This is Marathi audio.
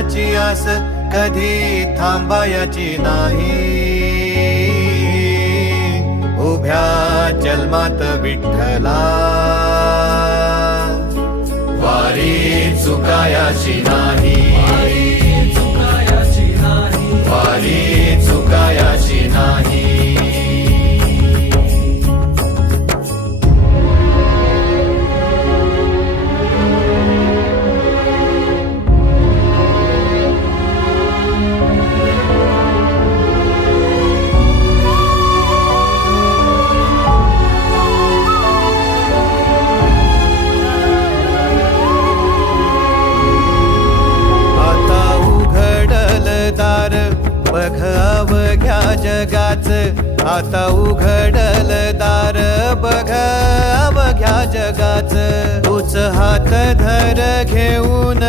देवाची आस कधी थांबायची नाही. उभ्या जन्मात विठ्ठला वारी चुकायाची नाही. वारी चुकायाची नाही. बघ अवघ्या जगाच, आता उघडल दार बघ अवघ्या जगाच. तूच हात धर घेऊन